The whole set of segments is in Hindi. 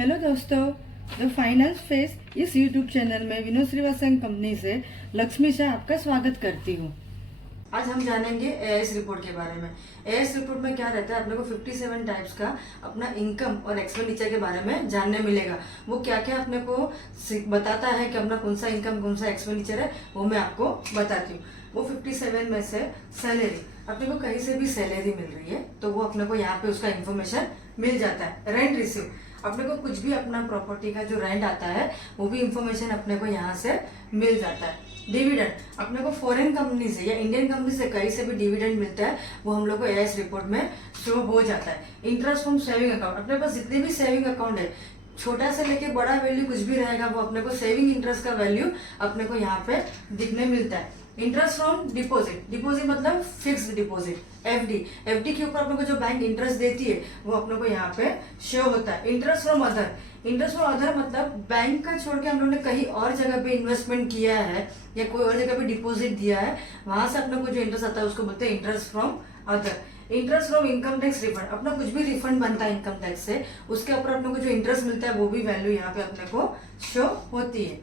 हेलो दोस्तों, द फाइनेंस फेस इस यूट्यूब चैनल में विनोद श्रीवास्तव कंपनी से लक्ष्मी शाह आपका स्वागत करती हूँ। आज हम जानेंगे एआईएस रिपोर्ट के बारे में। एआईएस रिपोर्ट में क्या रहता है, अपने को 57 टाइप्स का अपना इनकम और एक्सपेंडिचर के बारे में जानने मिलेगा। वो क्या क्या अपने को बताता है कि अपना कौन सा इनकम कौन सा एक्सपेंडिचर है, वो मैं आपको बताती हूँ। वो 57 में से सैलरी, अपने को कहीं से भी सैलरी मिल रही है तो वो अपने को यहाँ पे उसका इन्फॉर्मेशन मिल जाता है। रेंट रिसीव, अपने को कुछ भी अपना प्रॉपर्टी का जो रेंट आता है वो भी इंफॉर्मेशन अपने को यहाँ से मिल जाता है। डिविडेंड, अपने को फॉरेन कंपनी से या इंडियन कंपनी से कहीं से भी डिविडेंड मिलता है वो हम लोग को एआईएस रिपोर्ट में शो हो जाता है। इंटरेस्ट फ्रॉम सेविंग अकाउंट, अपने पास जितने भी सेविंग अकाउंट है, छोटा से लेके बड़ा वैल्यू कुछ भी रहेगा, वो अपने को सेविंग इंटरेस्ट का वैल्यू अपने को यहाँ पे दिखने मिलता है। इंटरेस्ट फ्रॉम डिपॉजिट, डिपॉजिट मतलब फिक्स्ड डिपॉजिट। एफडी के ऊपर अपने को जो बैंक इंटरेस्ट देती है वो अपने को यहाँ पे शो होता है। Interest from other, interest from other मतलब बैंक का छोड़ के हम लोग ने कहीं और जगह पे इन्वेस्टमेंट किया है या कोई और जगह पे डिपॉजिट दिया है, वहां से अपने को जो इंटरेस्ट आता है उसको बोलते हैं interest from other. Interest from income tax refund, अपना कुछ भी रिफंड बनता है इनकम टैक्स से, उसके ऊपर अपने को जो इंटरेस्ट मिलता है वो भी वैल्यू यहाँ पे अपने को शो होती है।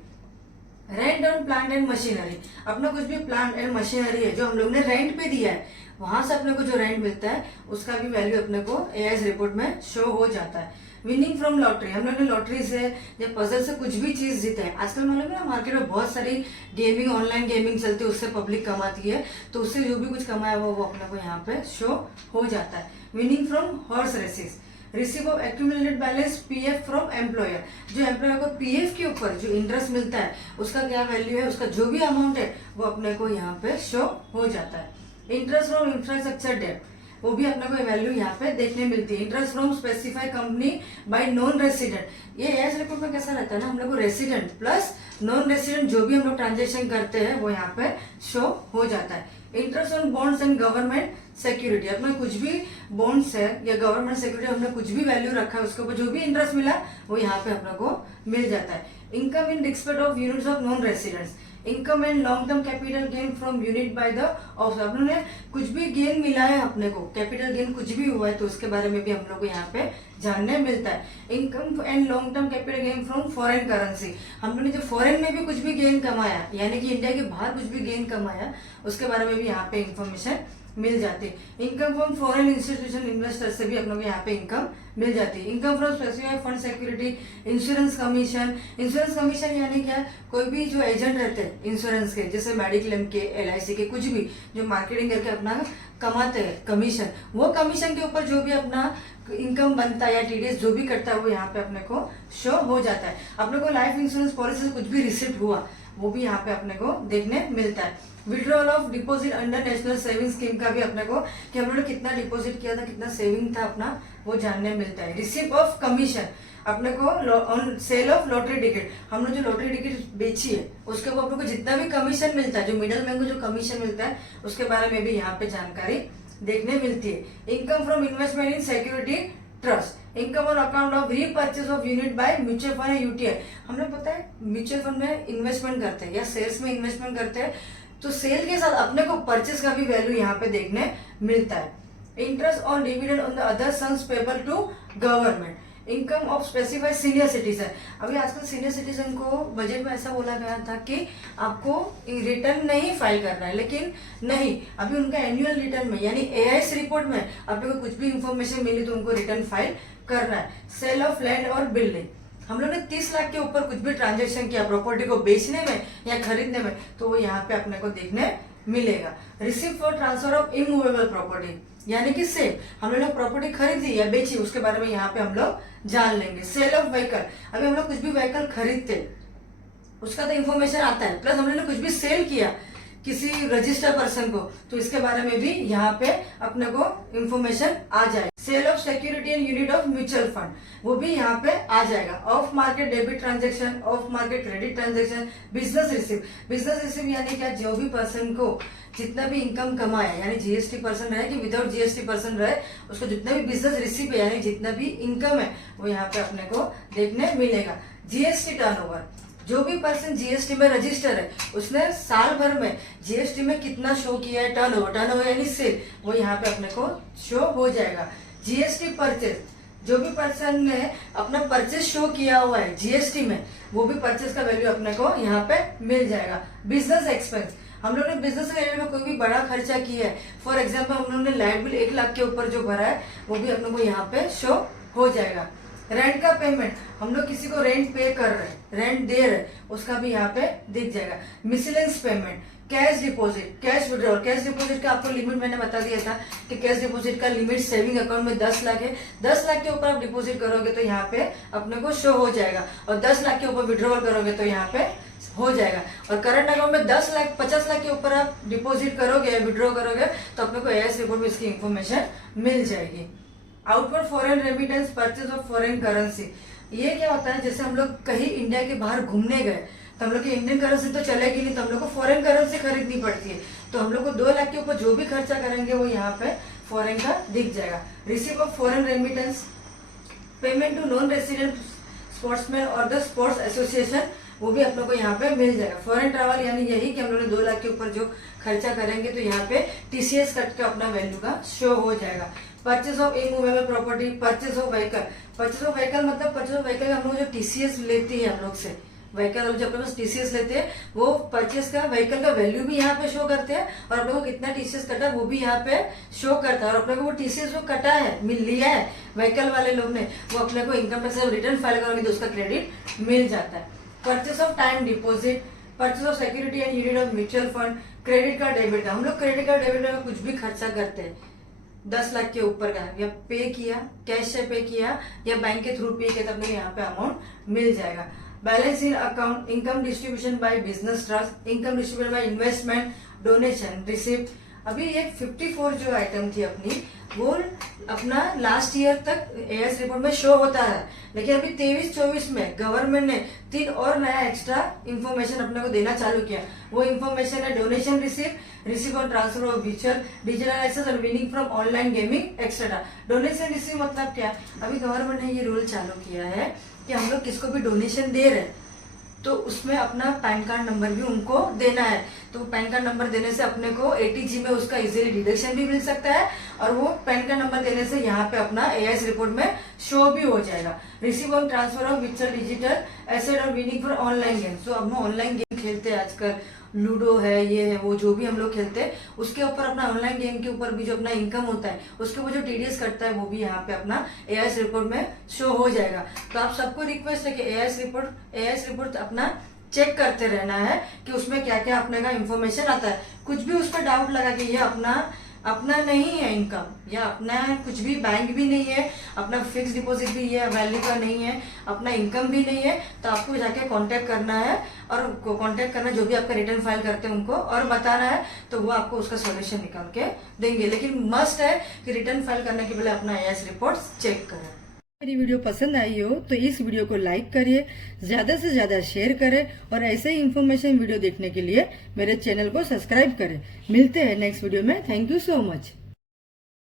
Rent on plant and machinery, अपना कुछ भी प्लांट एंड मशीनरी है जो हम लोग ने रेंट पे दिया है, वहां से अपने को जो रेंट मिलता है उसका भी वैल्यू अपने को एआईएस रिपोर्ट में शो हो जाता है। विनिंग फ्रॉम लॉटरी, हम लोग ने लॉटरी से या पजल से कुछ भी चीज जीते हैं। आजकल मालूम है ना, मार्केट में बहुत सारी गेमिंग, ऑनलाइन गेमिंग चलती है, उससे पब्लिक कमाती है, तो उससे जो भी कुछ कमाया वो अपने को यहाँ पे शो हो जाता है। Winning from horse races, receive of accumulated balance PF from employer, जो एम्प्लॉयर को पीएफ के ऊपर जो इंटरेस्ट मिलता है उसका क्या वैल्यू है, उसका जो भी अमाउंट है वो अपने को यहाँ पे शो हो जाता है। इंटरेस्ट फ्रॉम इंफ्रास्ट्रक्चर डेट, वो भी अपने को वैल्यू यहाँ पे देखने मिलती है। Interest from specified company by non resident, ये एआईएस रिपोर्ट में कैसा रहता है ना, हम लोग को रेसिडेंट प्लस नॉन रेसिडेंट जो भी हम लोग ट्रांजेक्शन करते हैं वो यहाँ पे शो हो जाता है। Interest on bonds and government security, अपने कुछ भी बॉन्ड्स है या गवर्नमेंट सिक्योरिटी हमने कुछ भी वैल्यू रखा है उसके ऊपर जो भी इंटरेस्ट मिला वो यहाँ पे अपने को मिल जाता है। Income in respect of units of non residents, income and long term capital gain from unit by the of, अपने कुछ भी गेन मिला है अपने को, कैपिटल गेन कुछ भी हुआ है तो उसके बारे में भी हम लोग को यहाँ पे जानने मिलता है। Income and long term capital gain from foreign currency, हम लोग ने जो फॉरेन में भी कुछ भी गेन कमाया यानी कि इंडिया के बाहर कुछ भी गेन कमाया उसके बारे में भी यहाँ पे इंफॉर्मेशन मिल जाती है। Income from foreign institution investor से भी अपने को यहाँ पे इनकम मिल जाती है। Income from specified fund security, insurance commission, insurance commission यानी क्या, कोई भी जो एजेंट रहते हैं इंश्योरेंस के, जैसे मेडिक्लेम के, एलआईसी के, कुछ भी जो मार्केटिंग करके अपना कमाते हैं कमीशन, वो कमीशन के ऊपर जो भी अपना इनकम बनता है या टीडीएस जो भी कटता है वो यहाँ पे अपने को शो हो जाता है। अपने को लाइफ इंश्योरेंस पॉलिसी से कुछ भी रिसिप्ट हुआ वो भी यहाँ पे अपने को देखने मिलता है। Withdrawal of deposit under national saving scheme का भी अपने को कि हम लोगों ने कितना डिपॉजिट किया था, कितना सेविंग था अपना, वो जानने मिलता है। रिसीव ऑफ कमीशन, अपने को on sale of lottery ticket, हमने जो लॉटरी टिकट बेची है उसके ऊपर अपने को जितना भी कमीशन मिलता है, जो मिडल मैन को जो कमीशन मिलता है उसके बारे में भी यहाँ पे जानकारी देखने मिलती है। Income from investment in security trust, income on account of repurchase of unit by mutual fund या यूटीआई, हमने पता है म्यूचुअल फंड में इन्वेस्टमेंट करते हैं या शेयर्स में इन्वेस्टमेंट करते हैं तो सेल के साथ अपने को परचेज का भी वैल्यू यहाँ पे देखने मिलता है। Interest on dividend on the other sums payable to government, income of specified senior citizen, अभी आजकल सीनियर सिटीजन को बजट में ऐसा बोला गया था कि आपको रिटर्न नहीं फाइल करना है, लेकिन नहीं, अभी उनका एनुअल रिटर्न में यानी एआईएस रिपोर्ट में आपको कुछ भी इंफॉर्मेशन मिली तो उनको रिटर्न फाइल करना है। सेल ऑफ लैंड और बिल्डिंग, हम लोग ने 30 लाख के ऊपर कुछ भी ट्रांजेक्शन किया प्रॉपर्टी को बेचने में या खरीदने में तो वो यहाँ पे अपने को देखने मिलेगा। Receipt for transfer of immovable property, यानी कि सेल, हम लोग ने प्रॉपर्टी खरीदी या बेची उसके बारे में यहाँ पे हम लोग जान लेंगे। सेल ऑफ व्हीकल, अभी हम लोग कुछ भी व्हीकल खरीदते उसका तो इन्फॉर्मेशन आता है, प्लस हम लोग ने कुछ भी सेल किया किसी रजिस्टर्ड पर्सन को तो इसके बारे में भी यहाँ पे अपने को इन्फॉर्मेशन आ जाए। Sale of security and unit of mutual fund, वो भी यहाँ पे आ जाएगा। Off market debit transaction, off market credit transaction, business receipt, business receipt यानी क्या, जो भी पर्सन को जितना भी इनकम कमाया यानी जीएसटी पर्सन रहे कि विदाउट जीएसटी पर्सन रहे, उसको जितना भी बिजनेस रिसिप्ट है यानी जितना भी इनकम है वो यहाँ पे अपने को देखने मिलेगा। जीएसटी टर्नओवर, जो भी पर्सन जीएसटी में रजिस्टर है उसने साल भर में जीएसटी में कितना शो किया है, टर्नओवर यानी सेल, वो यहाँ पे अपने को शो हो जाएगा। जीएसटी परचेज, जो भी पर्सन ने अपना परचेज शो किया हुआ है जीएसटी में, वो भी परचेज का वैल्यू अपने को यहाँ पे मिल जाएगा। बिजनेस एक्सपेंस, हम लोग ने बिजनेस के एरिया में कोई भी बड़ा खर्चा किया है, फॉर एग्जाम्पल हम लोग ने लाइट बिल 1 लाख के ऊपर जो भरा है वो भी अपने को यहाँ पे शो हो जाएगा। रेंट का पेमेंट, हम लोग किसी को रेंट पे कर रहे हैं, रेंट दे रहे, उसका भी यहाँ पे दिख जाएगा। Miscellaneous payment, cash deposit, cash withdrawal. Cash deposit का आपको लिमिट मैंने बता दिया था कि कैश डिपॉजिट का लिमिट सेविंग अकाउंट में 10 लाख है। 10 लाख के ऊपर आप डिपॉजिट करोगे तो यहाँ पे अपने को शो हो जाएगा, और 10 लाख के ऊपर विड्रॉल करोगे तो यहाँ पे हो जाएगा। और करंट अकाउंट में 10 लाख 50 लाख के ऊपर आप डिपॉजिट करोगे, विड्रॉ करोगे तो अपने को एएस रिपोर्ट में इसकी इंफॉर्मेशन मिल जाएगी। Outward foreign remittance, purchase of foreign currency, ये क्या होता है, जैसे हम लोग कहीं इंडिया के बाहर घूमने गए तो हम लोग की इंडियन करेंसी तो चलेगी नहीं, तो हम लोग को फॉरेन करेंसी खरीदनी पड़ती है, तो हम लोग को 2 लाख के ऊपर जो भी खर्चा करेंगे वो यहाँ पे फॉरेन का दिख जाएगा। Receive of foreign remittance, payment to non resident sportsman और द स्पोर्ट्स एसोसिएशन, वो भी अपने को यहाँ पे मिल जाएगा। फॉरेन ट्रैवल यानी यही कि हम लोग ने 2 लाख के ऊपर जो खर्चा करेंगे तो यहाँ पे टीसीएस कट के अपना वैल्यू का शो हो जाएगा। Purchase of immovable property, purchase of vehicle. Purchase of vehicle मतलब परचेज ऑफ व्हीकल हम लोग जो टीसीएस लेती है हम लोग से, व्हीकल जो अपने पास टीसीएस लेते हैं वो परचेज का व्हीकल का वैल्यू भी यहाँ पे शो करते हैं, और अपने को कितना टीसीएस कटा वो भी यहाँ पे शो करता है। और अपने को वो टीसीएस जो कटा है, मिल लिया है व्हीकल वाले लोग ने, वो अपने को इनकम टैक्स रिटर्न फाइल करोगे तो उसका क्रेडिट मिल जाता है। Purchase of time deposit, purchase of security and unit of mutual fund, credit card debit card. हम लोग क्रेडिट कार्ड डेबिट कार्ड में कुछ भी खर्चा करते हैं 10 लाख के ऊपर का, या पे किया, कैश से पे किया या बैंक के थ्रू पे किया, तब तो यहाँ पे अमाउंट मिल जाएगा। Balance in account, income distribution by business trust, income distribution by investment, donation, receipt. अभी ये 54 जो आइटम थी अपनी, वो अपना लास्ट ईयर तक एएस रिपोर्ट में शो होता है, लेकिन अभी 23-24 में गवर्नमेंट ने 3 और नया एक्स्ट्रा इन्फॉर्मेशन अपने को देना चालू किया। वो इन्फॉर्मेशन है डोनेशन रिसीव, रिसीव और ट्रांसफर ऑफ व्यूचुअल, डिजिटल एक्सेस और winning from online gaming etcetera. Donation receive मतलब क्या, अभी गवर्नमेंट ने ये रूल चालू किया है कि हम लोग किसको भी डोनेशन दे रहे हैं तो उसमें अपना पैन कार्ड नंबर भी उनको देना है। तो पैन कार्ड नंबर देने से अपने को एटीजी में उसका इजीली डिडक्शन भी मिल सकता है, और वो पैन कार्ड नंबर देने से यहाँ पे अपना एएस रिपोर्ट में शो भी हो जाएगा। रिसीव और ट्रांसफर ऑफ व्यूचुअल डिजिटल एसेट और विनिंग फॉर ऑनलाइन गेम। तो अब हम ऑनलाइन गेम खेलते हैं आजकल, लूडो है, ये है, वो जो भी हम लोग खेलते हैं उसके ऊपर अपना ऑनलाइन गेम के ऊपर भी जो अपना इनकम होता है उसके ऊपर जो टीडीएस कटता है वो भी यहाँ पे अपना एएस रिपोर्ट में शो हो जाएगा। तो आप सबको रिक्वेस्ट है कि एएस रिपोर्ट अपना चेक करते रहना है कि उसमें क्या क्या अपने का इन्फॉर्मेशन आता है। कुछ भी उस पर डाउट लगा कि ये अपना नहीं है इनकम, या अपना कुछ भी बैंक भी नहीं है, अपना फिक्स डिपॉजिट भी ये वैल्यू का नहीं है, अपना इनकम भी नहीं है, तो आपको जाके कांटेक्ट करना है, और कांटेक्ट करना जो भी आपका रिटर्न फाइल करते हैं उनको, और बताना है तो वो आपको उसका सॉल्यूशन निकाल के देंगे। लेकिन मस्ट है कि रिटर्न फाइल करने के पहले अपना एएस रिपोर्ट चेक करें। मेरी वीडियो पसंद आई हो तो इस वीडियो को लाइक करिए, ज्यादा से ज्यादा शेयर करें, और ऐसे ही इन्फॉर्मेशन वीडियो देखने के लिए मेरे चैनल को सब्सक्राइब करें। मिलते हैं नेक्स्ट वीडियो में। Thank you so much.